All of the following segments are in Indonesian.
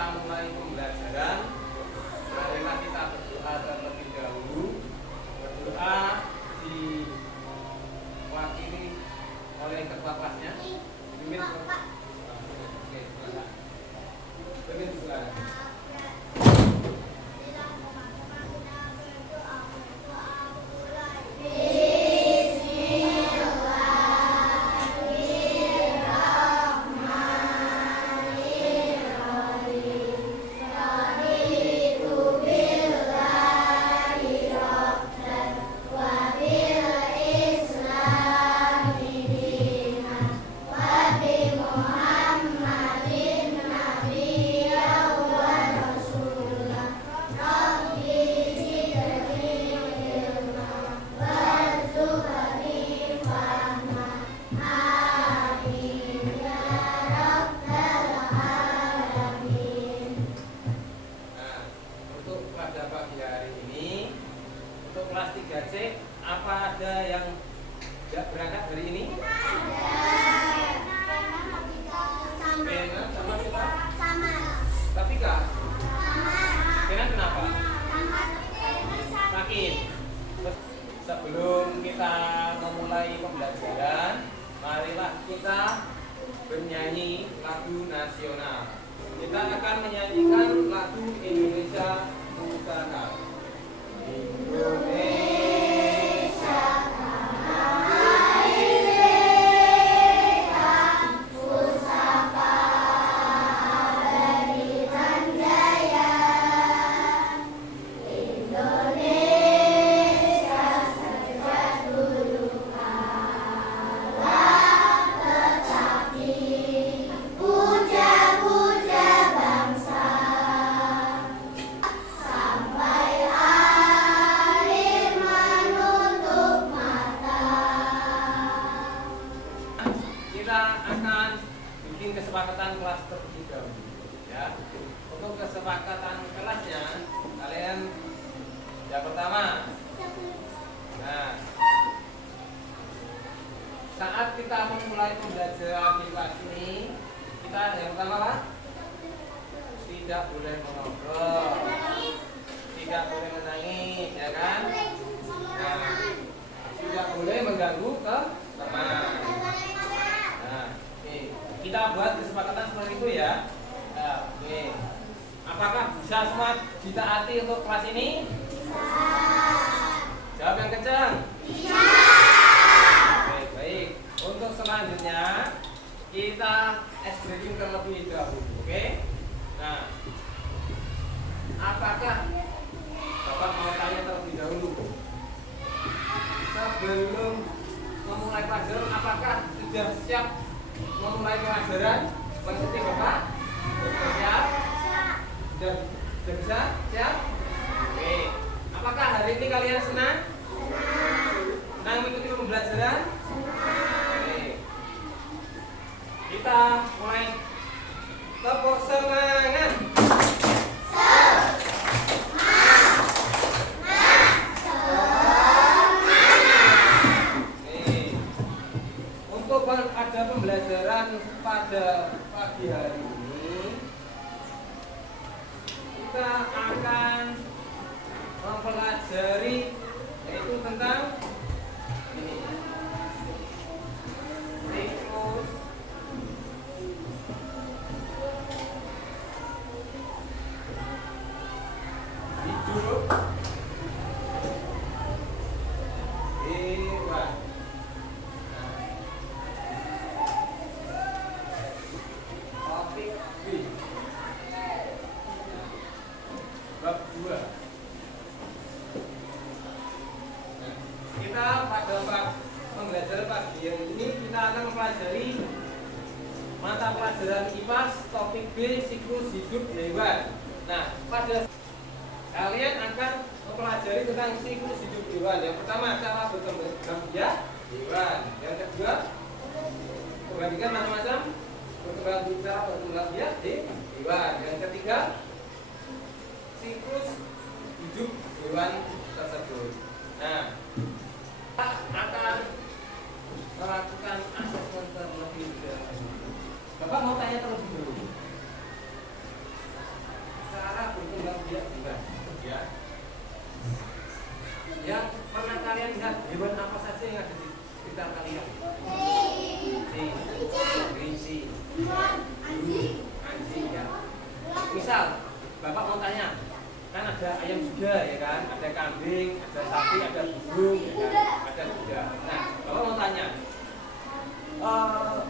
kita mulai pembelajaran, marilah kita berdoa terlebih dahulu. Berdoa diwakili oleh ketua kelasnya. Pimpin. Oke, silakan. Pimpin silakan. Kelas 3C, apa ada yang tidak berangkat hari ini? Pena sama kita? Sama. Tapi kak? Sama. Pena kenapa? Sama. Sakit. Sebelum kita memulai pembelajaran, marilah kita bernyanyi lagu nasional. Kita akan menyanyikan lagu Indonesia Pusaka. Indonesia Merdeka, pusaka berikan jaya. Indonesia sejak dulu kala, tetapi puja-puja bangsa sampai akhir menutup mata. kita akan bikin kesepakatan kelas terlebih dahulu ya. Untuk kesepakatan kelasnya kalian yang pertama, nah, saat kita memulai pembelajaran di kelas ini, kita yang pertama apa? Tidak boleh mengobrol, tidak boleh menangis, ya kan? Nah, tidak boleh mengganggu ke teman. Nah, kita buat kesepakatan seperti itu ya. Nah, oke. Apakah bisa semua ditaati untuk kelas ini? Jawab yang kencang. Oke, baik. Untuk selanjutnya kita ice breaking terlebih dahulu, oke? Nah, apakah Bapak mau tanya terlebih dahulu? Sebelum memulai pelajaran, apakah sudah siap memulai pelajaran? Mengikuti Bapak? Siap? Sudah bisa? Siap? Oke. Apakah hari ini kalian senang? Senang mengikuti pembelajaran? Oke. Kita mulai. Tepuk semangat. Untuk ada pembelajaran pada pagi hari ini, kita akan mempelajari yaitu tentang ini, siklus hidup hewan. Topik B, bab 2. Kita pada pembelajaran pagi ini kita akan mempelajari mata pelajaran IPA topik B, siklus hidup hewan. Nah, pada kalian akan mempelajari tentang siklus hidup hewan. Yang pertama, cara berkembang biak hewan. Yang kedua, perbandingan macam-macam cara berkembang biak hewan. Yang ketiga, siklus hidup hewan tersebut. Nah, kita akan melakukan asesmen terlebih dahulu. Bapak mau tanya terlebih dulu. misal Bapak mau tanya, kan ada ayam juga ya kan, ada kambing, ada sapi, ada burung, ya kan? Ada kuda. Nah, Bapak mau tanya,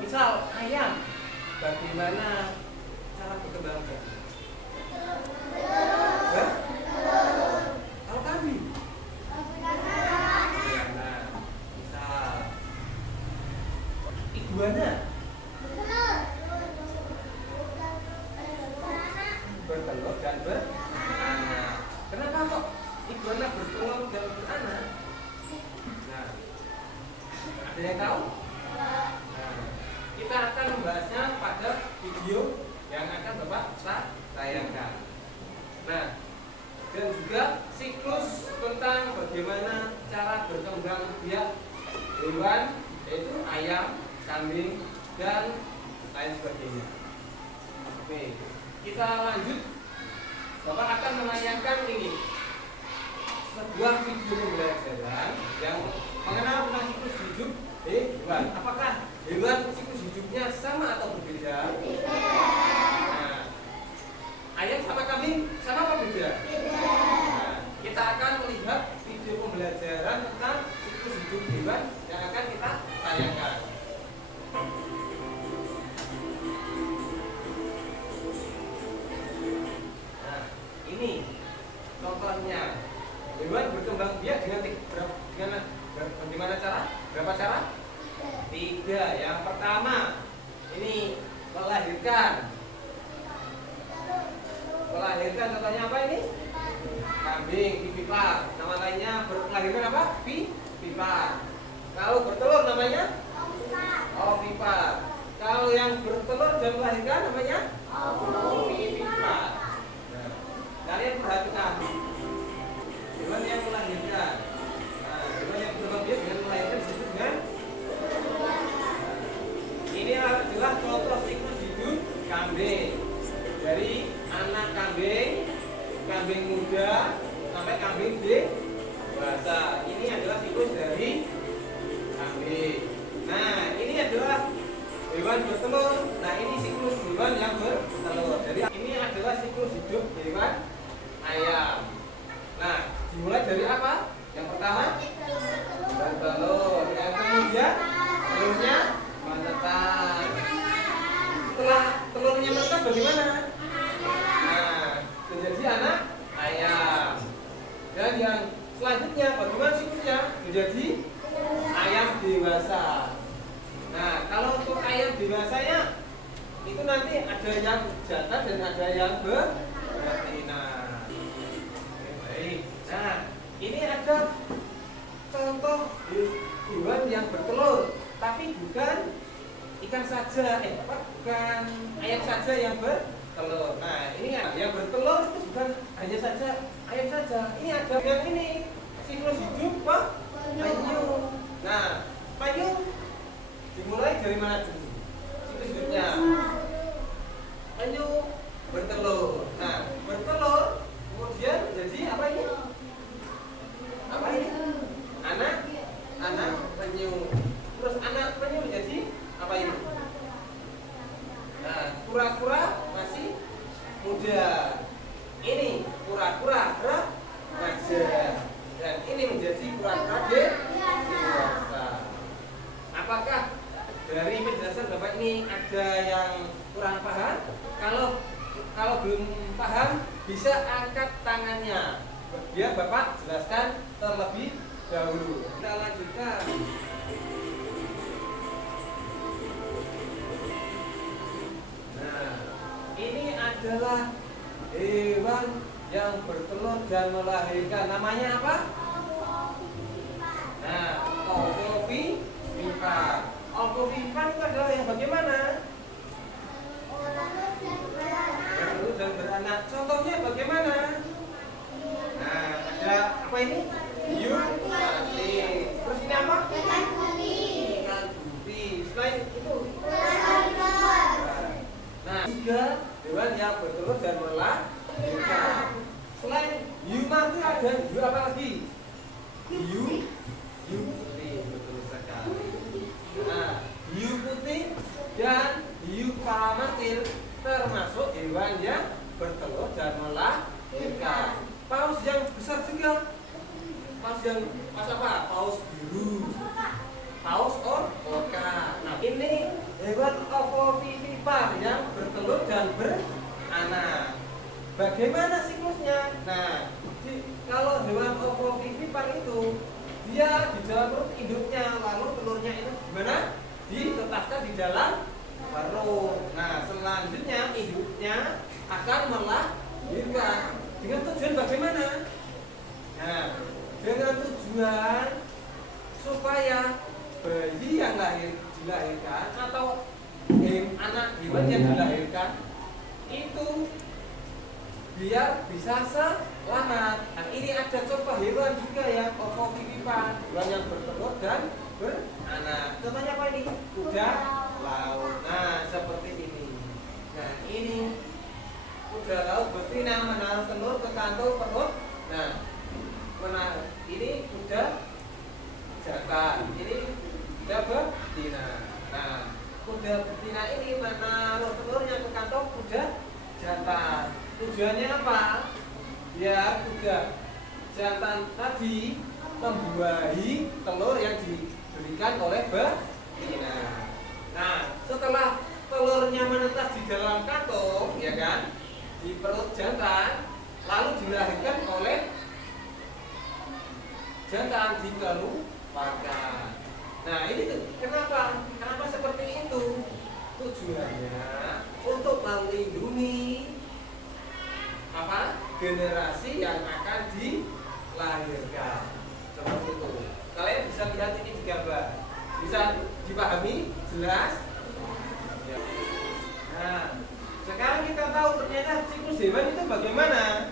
misal ayam, bagaimana cara berkembang biak? Hah? Kalau kambing? Nah, misal iguana bertelur dan beranak. Kenapa kok iguana bertelur dan beranak? Nah, ada yang tahu? Nah, kita akan membahasnya pada video yang akan Bapak tayangkan. Nah, dan juga siklus tentang bagaimana cara berkembang biak hewan, yaitu ayam, kambing, dan lain sebagainya. Oke, kita lanjut. Bapak akan menayangkan ini sebuah video pembelajaran yang mengenal tentang siklus hidup hewan. Apakah hewan siklus hidupnya sama atau berbeda? Nah, ayam sama kambing sama apa beda? Nah, kita akan melihat video pembelajaran tentang siklus hidup hewan yang akan kita tayangkan. Nah, ini contohnya hewan berkembang biak dengan bagaimana cara? Berapa cara? 3. Yang pertama, ini melahirkan. Melahirkan contohnya apa ini? Kambing, vivipar. Nama lainnya melahirkan apa? Vivipar. Kalau bertelur namanya ovipar. Kalau yang bertelur dan melahirkan namanya ovipar. Nah, kalian perhatikan hewan yang melahirkan. Nah, hewan yang berkembang biak dengan melahirkan disebut dengan. Ini adalah contoh siklus hidup kambing. Dari anak kambing, kambing muda sampai kambing dewasa. Ini adalah siklus dari kambing. Nah, ini adalah hewan bertelur. Nah, ini siklus hewan yang bertelur. Jadi ini adalah siklus hidup hewan ayam. Nah, dimulai dari apa? Yang pertama bertelur. Yang kemudian telurnya menetas. Setelah telurnya menetas bagaimana? Nah, menjadi anak ayam. Dan yang selanjutnya bagaimana siklusnya? Menjadi ayam dewasa. Nah, kalau untuk ayam dewasanya itu nanti ada yang jantan dan ada yang betina. Baik. Nah, ini ada contoh hewan yang bertelur, tapi bukan ikan saja, bukan ayam saja yang bertelur. Nah, ini yang bertelur itu bukan hanya saja ayam saja. Ini ada yang ini siklus hidup penyu. Nah, penyu dimulai dari mana dulu? Siklus hidupnya. Penyu bertelur. Nah, bertelur kemudian jadi apa ini? Apa ini? Anak penyu. Terus anak penyu menjadi apa ini? Nah, kura-kura masih muda. Ini kura-kura remaja. Dan ini menjadi kura-kura dewasa. Apakah dari penjelasan Bapak ini ada yang kurang paham? Kalau belum paham, bisa angkat tangannya. Biar Bapak jelaskan terlebih dahulu. Kita lanjutkan. Nah, ini adalah hewan yang bertelur dan melahirkan. Namanya apa? Nah, ovipar. Ovipar itu adalah yang bagaimana? Bertelur dan beranak. Contohnya bagaimana? Nah, ada apa ini? Hiu patin. Terus ini apa? Ikan gupi. Selain itu? Nah, juga hewan yang bertelur dan melahirkan. Selain hiu mati ada hiu apa lagi? Hiu putih, betul sekali. Nah, hiu putih dan hiu paramatil termasuk hewan yang bertelur dan melahirkan. Paus yang besar juga. Paus yang apa? Paus biru. Paus orca. Nah, ini hewan ovovivipar yang bertelur dan beranak. Bagaimana siklusnya? Nah, kalau hewan ovovivipar itu dia di dalam perut induknya, lalu telurnya itu gimana? Ditetaskan di dalam perut. Nah, selanjutnya induknya akan melahirkan. Dengan tujuan bagaimana? Nah, dengan tujuan supaya bayi yang dilahirkan atau anak hewan yang dilahirkan itu biar bisa selamat. Nah, ini ada contoh hewan juga yang ovovivipar, hewan yang bertelur dan beranak. Contohnya apa ini? Kuda laut. Nah, seperti ini. Nah, ini kuda laut betina menaruh telur ke kantong perut. Nah, ini kuda jantan. Ini kuda betina. Nah, kuda betina ini menaruh telurnya ke kantong kuda jantan. Tujuannya apa? Biar kuda jantan tadi membuahi telur yang diberikan oleh betina. Nah, setelah telurnya menetas di dalam kantong, ya kan, di perut jantan, lalu dilahirkan oleh jantan dikeluarkan. Nah, ini kenapa? Kenapa seperti itu? Tujuannya untuk melindungi apa? Generasi yang akan dilahirkan. Seperti itu. Kalian bisa lihat ini di gambar. Bisa dipahami? Jelas? Ya. Nah, sekarang kita tahu ternyata siklus hewan itu bagaimana?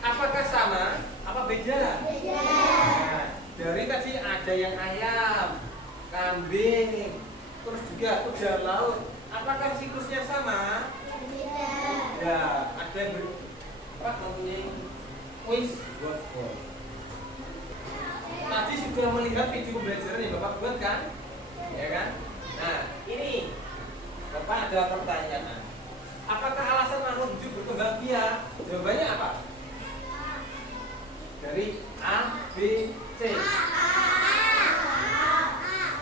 Apakah sama? Apa beda? Beda. Nah, dari tadi ada yang ayam, kambing, terus juga kuda laut. Apakah siklusnya sama? Beda. Ya, ada yang mempunyai quiz buat. Tadi sudah melihat video pembelajaran yang Bapak buat kan? Ya kan? Nah, ini Bapak ada pertanyaan. Apakah alasan makhluk hidup berkembang biak? Jawabannya apa? Dari A, B, C.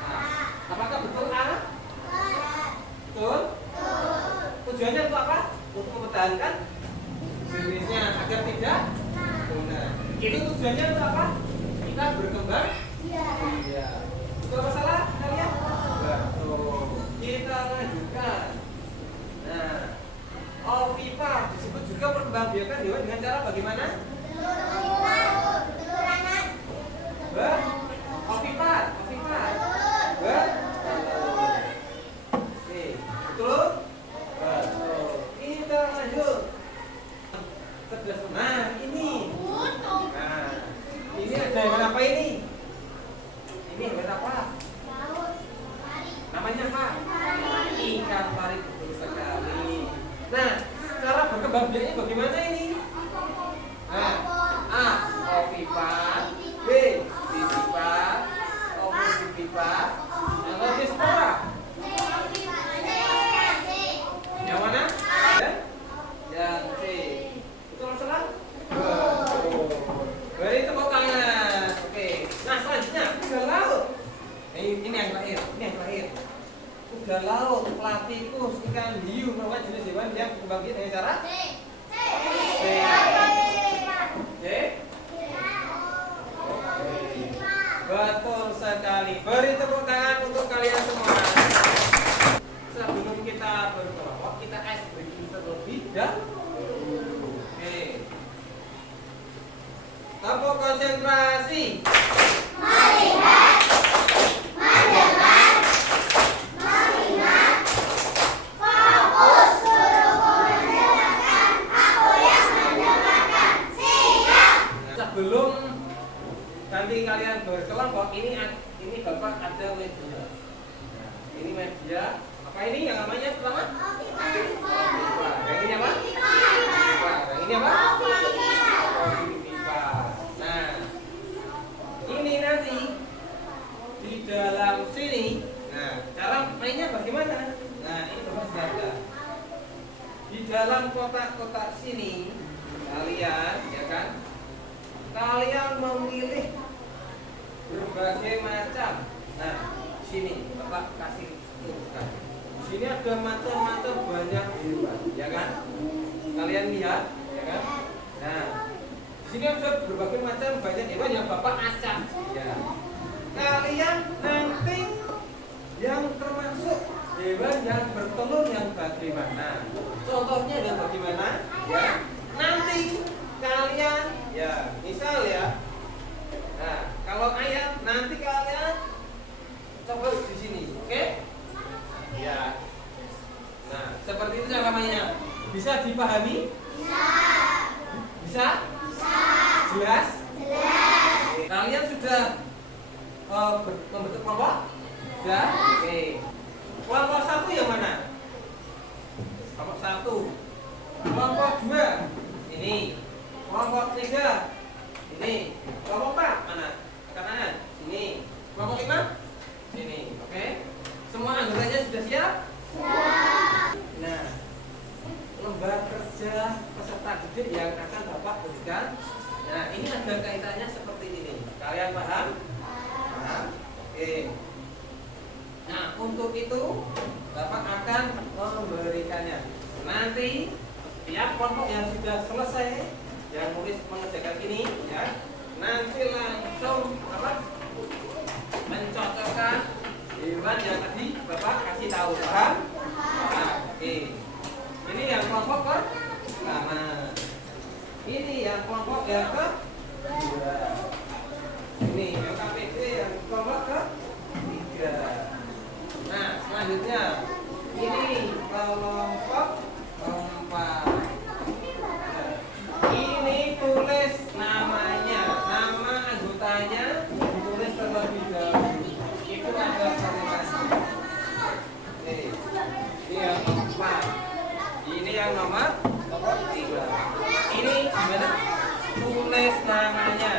Nah, apakah betul A? Betul? Tujuannya untuk apa? Untuk mempertahankan jenisnya agar tidak punah. Itu tujuannya untuk apa? Kita berkembang. Iya. Betul apa salah kalian? Betul. Kita lanjutkan. Nah, ovipar disebut juga perkembangbiakan hewan dengan cara bagaimana? Ovipar. Betul. Oke, betul? Betul. Kita lanjut. Nah, ini. Nah, ini ada hewan apa ini? Ini hewan apa? Namanya apa? Ikan pari, betul sekali. Nah, cara berkembang biaknya bagaimana ini? Nah, A. Ovipar, B. Vivipar, ovovivipar, atau D. Spora? Yang mana? Yang C. Betul atau salah? Betul. Beri tepuk tangan. Oke. Nah, selanjutnya kuda laut. Ini yang terakhir. Kuda laut, platypus, ikan hiu merupakan jenis hewan yang berkembang biak dengan cara C. Betul sekali. Beri tepuk tangan untuk kalian semua. Sebelum kita berkelompok, kita ice breaking terlebih dahulu. Oke. Tepuk konsentrasi. Melihat, mendengar, mengingat, fokus, suruh mendengarkan, aku yang mendengarkan, siap. Sebelum nanti kalian berkelompok, ini Bapak ada media. Ini media. Apa ini yang namanya pertama? Ovipar. Yang ini apa? Ovipar. Yang ini apa? Ovipar. Nah, ini nanti di dalam sini. Nah, cara mainnya bagaimana? Nah, ini Bapak jelaskan. Di dalam dalam kotak-kotak sini kalian, ya kan? Kalian memilih berbagai macam. Nah, sini Bapak kasih tunjukkan. Sini ada macam-macam banyak hewan, ya kan? Kalian lihat, ya kan? Nah, sini ada berbagai macam banyak hewan yang Bapak acak. Ya. Kalian nanti yang termasuk hewan yang bertelur yang bagaimana? Contohnya yang bagaimana? Ya. Nanti kalian, ya, misal ya. Nah, kalau ayam nanti kalian coba di sini, oke? Ya. Nah, seperti itu namanya. Bisa dipahami? Bisa? Jelas? Kalian sudah membentuk kelompok? Sudah? Oke. Kelompok 1 yang mana? Kelompok 1. Kelompok 2 ini. Kelompok 3 ini. Kelompok 4 mana? Kanan. Sini. Kelompok 5 sini. Oke. Semua anggotanya sudah siap? Nah, lembar kerja peserta didik yang akan Bapak berikan. Nah, ini ada kaitannya seperti ini. Kalian paham? Paham? Oke. Nah, untuk itu Bapak akan memberikannya. Nanti tiap kelompok yang sudah selesai yang nulis mengerjakan ini, ya, nanti langsung mencocokkan hewan yang tadi Bapak kasih tahu. Paham? Nah, oke. Ini yang kelompok pertama. Ini yang kelompok yang kedua. Ini yang KPD yang kelompok ketiga. Nah, selanjutnya ini kelompok 4. Ini tulis namanya, nama anggotanya ditulis terlebih dahulu. Itu ada koordinasi. Oke. Ini yang keempat. Ini yang nomor 3. Ini gimana? Tulis namanya,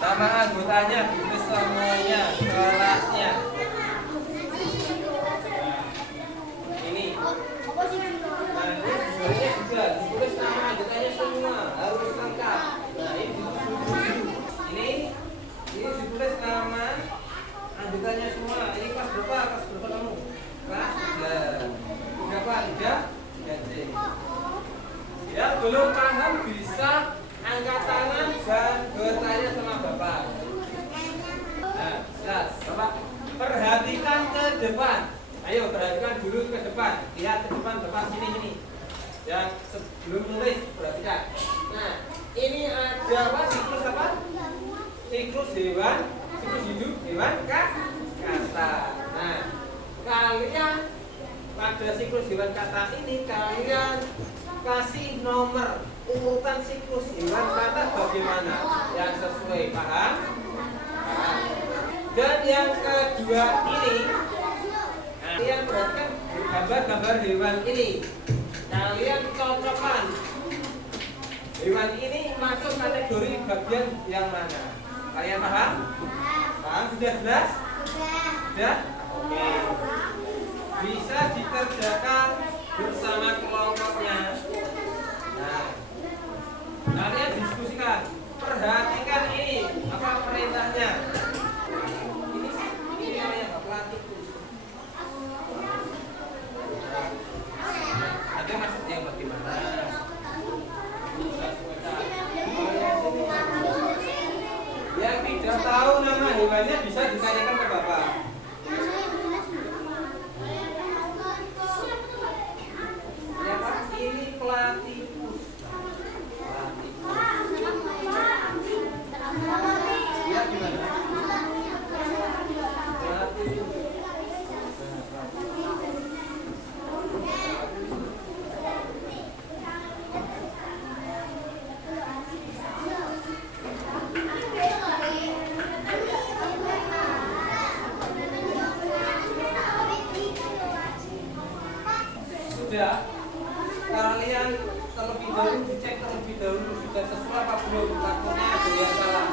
nama anggotanya ditulis semuanya, kelasnya. Ini. Nah, ini sebenarnya juga ditulis nama anggotanya semua, harus lengkap. Nah, ini ditulis. Ini ditulis nama anggotanya semua. Ini kelas berapa? Kelas berapa kamu? Kelas 3. Berapa? 3? Ya, belum paham bisa angkat tangan dan bertanya sama Bapak. Nah, jelas. Bapak perhatikan ke depan. Ayo perhatikan dulu ke depan. Lihat ke depan Bapak sini. Yang sebelum nulis perhatikan. Nah, ini ada apa? Siklus apa? Siklus hewan, siklus hidup hewan kata. Nah, kalian pada siklus hewan kata ini kalian kasih nomor urutan siklus hewan kata bagaimana yang sesuai. Paham? Dan yang kedua ini, kalian perhatikan gambar-gambar hewan ini. Kalian cocokkan hewan ini masuk kategori bagian yang mana. Kalian paham? Paham? Sudah jelas? Sudah? Oke. Bisa dikerjakan bersama kelompoknya. Nah, kalian diskusikan. Perhatikan ini apa perintahnya. Ini namanya pelatih. Ada maksudnya bagaimana? Yang tidak tahu nama hewannya bisa ditanyakan ke Bapak. Ya Pak, ini platypus. Ya gimana? Platypus. Sudah, kalian terlebih dahulu dicek terlebih dahulu sudah sesuai apa belum, takutnya ada yang salah.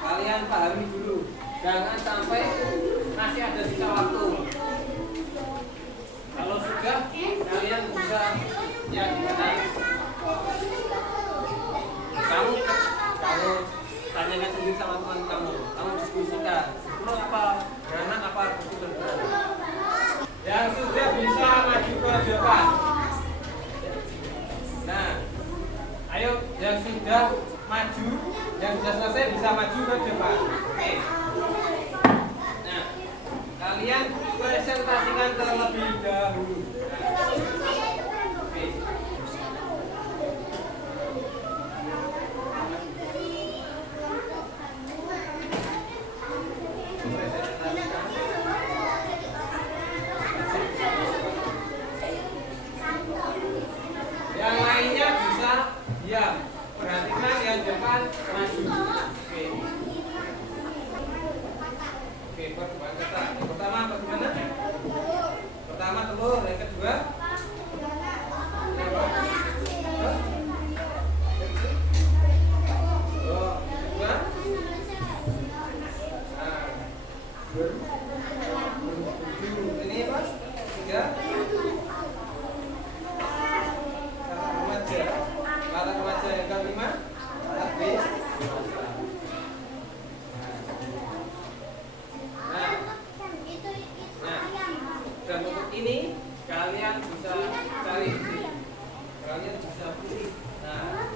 Kalian pahami dulu, jangan sampai masih ada sisa waktu. Kalau sudah, kalian bisa Ya, gimana? Kamu kalau tanyakan sendiri sama teman kamu diskusikan. Itu apa? Beranak apa buku beranak? Yang sudah bisa maju ke depan. Nah, ayo yang sudah maju, yang sudah selesai bisa maju ke depan. Oke. Nah, kalian presentasikan terlebih dahulu. Nah, oke. Yang lainnya bisa diam. Perhatikan yang depan maju. Oke. Oke, percobaan kata. Yang pertama bagaimana? Pertama telur, yang kedua ini apa? Tiga. Kata remaja yang kelima. Habis. Dan untuk ini kalian bisa cari di sini. Kalian bisa pilih. Nah.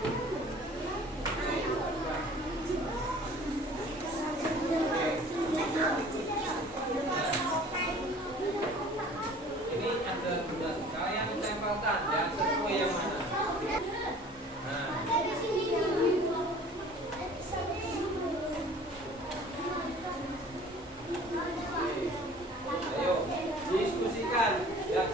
Ini ada dua. Kalian tempelkan yang sesuai yang mana. Nah. Ayo diskusikan yang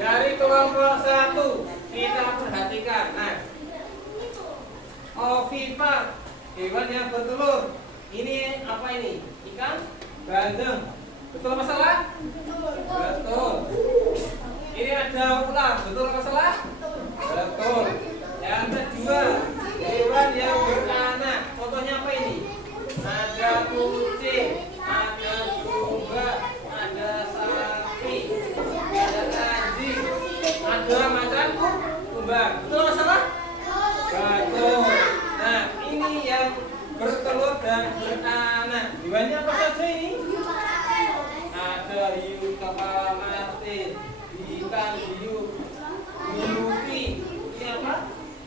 dari kelompok 1 kita perhatikan. Nah, ovipar, hewan yang bertelur. Ini apa ini? Ikan bandeng. Betul apa salah? Betul. Ini ada ular. Betul apa salah? Betul. Yang kedua, hewan yang beranak. Contohnya apa ini? Ada kucing, ada domba, ada sapi, ada anjing, ada macan kumbang. Betul apa salah? Betul. Nah, ini yang bertelur dan beranak. Hewannya apa saja ini? Ada hiu kepala martin, ikan hiu, miluki. Ini apa?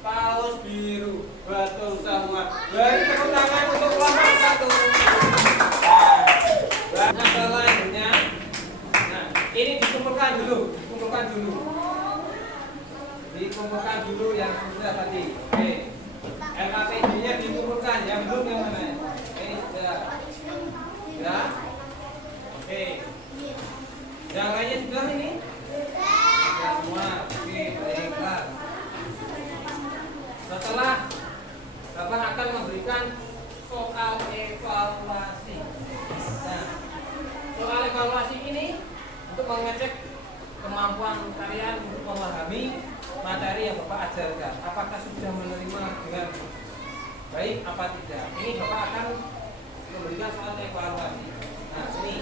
Paus biru. Betul semua. Beri tepuk tangan untuk kelompok 1. Nah, selanjutnya, nah ini dikumpulkan dulu, dikumpulkan dulu yang sudah tadi. Oke. LKPD-nya dikumpulkan, yang belum yang mana? Ini sudah. Ya. Oke. Yang lainnya sudah ini? Sudah semua. Oke, baiklah. Setelah Bapak akan memberikan soal evaluasi. Nah, soal evaluasi ini untuk mengecek kemampuan kalian untuk memahami materi yang Bapak ajarkan. Apakah sudah menerima dengan baik apa tidak? Ini Bapak akan memberikan soal evaluasi. Nah, ini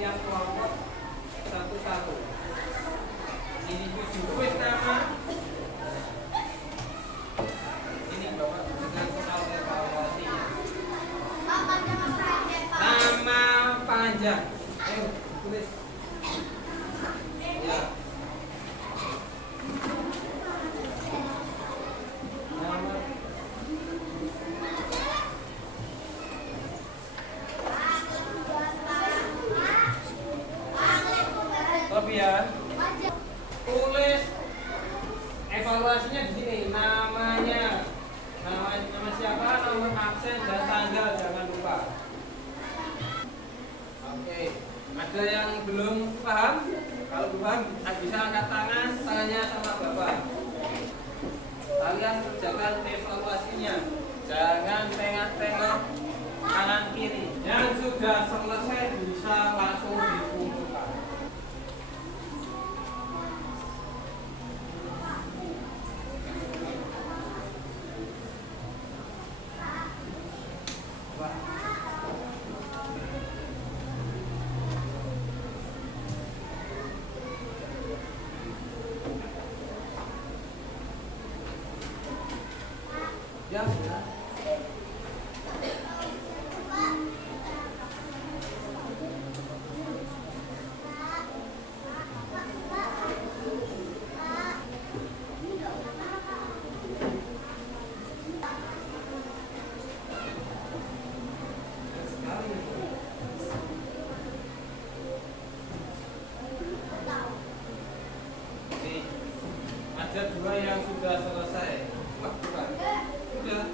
yang kelompok 1-1. Individu tulis nama. Ini Bapak dengan soal evaluasinya. Nama panjang. Ayo tulis. Ya. Nama. Kemudian tulis evaluasinya di sini. Namanya, nama siapa, nomor absen dan tanggal, jangan lupa. Oke, ada yang belum paham? Kalau belum paham, bisa angkat tangan, tanya sama Bapak. kerjakan evaluasinya. Jangan tengok-tengok kanan kiri. Yang sudah selesai bisa langsung dikumpulkan. Ya, sudah. Nih, ada dua yang sudah selesai. Wah, bukan. Sudah.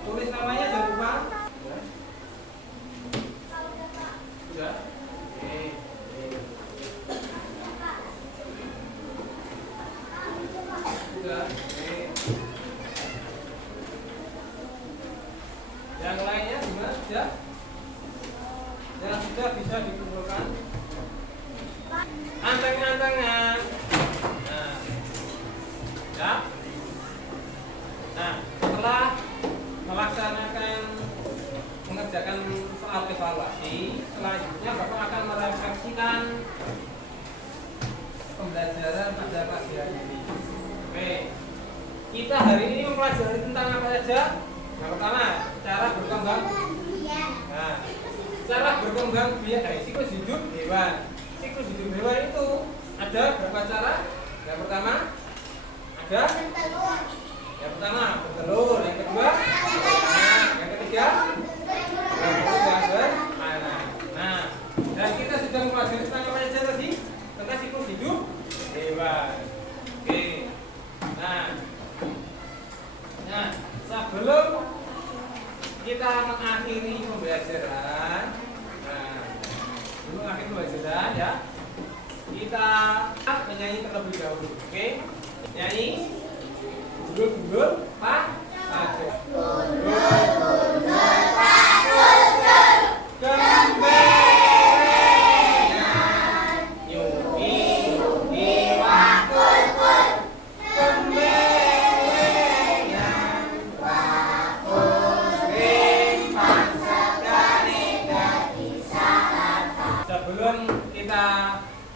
Tulis namanya jangan lupa. Sudah. Oke. Sudah. Oke. Yang lainnya gimana? Sudah? Yang sudah bisa dikumpulkan. Anteng-antengan. Nah. Ya. Nah, setelah melaksanakan mengerjakan soal evaluasi, selanjutnya Bapak akan merefleksikan pembelajaran pada pagi hari ini. Oke, kita hari ini mempelajari tentang apa saja? Yang pertama, cara berkembang. Nah, cara berkembang biak siklus hidup hewan. Siklus hidup hewan itu ada berapa cara? Yang pertama, ada yang pertama bertelur, yang kedua yang ketiga beranak. Nah, dan kita sudah mempelajari tentang apa saja tadi? Tentang siklus hidup hewan. Oke. Nah, sebelum kita mengakhiri pembelajaran, ya, kita menyanyi terlebih dahulu. Oke? Nyanyi. Gundul, pak, aduh. Gundul, pak, aduh. Gembelengan, nyuki, wakul, gembelengan, wakul, rimpan, segani, dari saat. Sebelum kita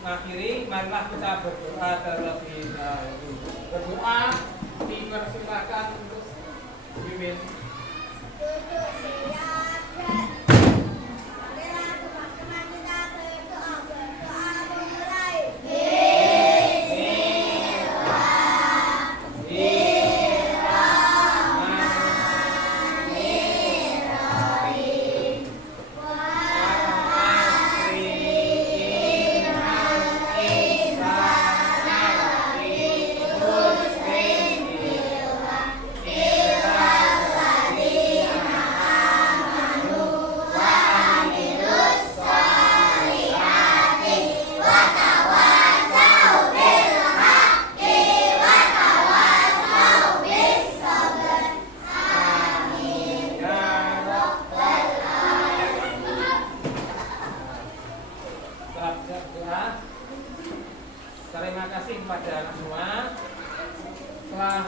mengakhiri, marilah kita berdoa terlebih dahulu. Berdoa dipersilakan untuk pimpin. Duduk siap. Marilah teman-teman kita berdoa memulai. Terima kasih kepada anak semua telah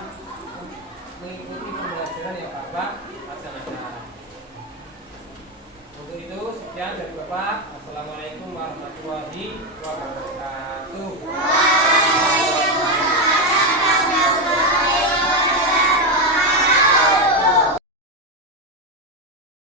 mengikuti pembelajaran yang Bapak laksanakan. Untuk itu sekian dari Bapak. Assalamualaikum warahmatullahi wabarakatuh.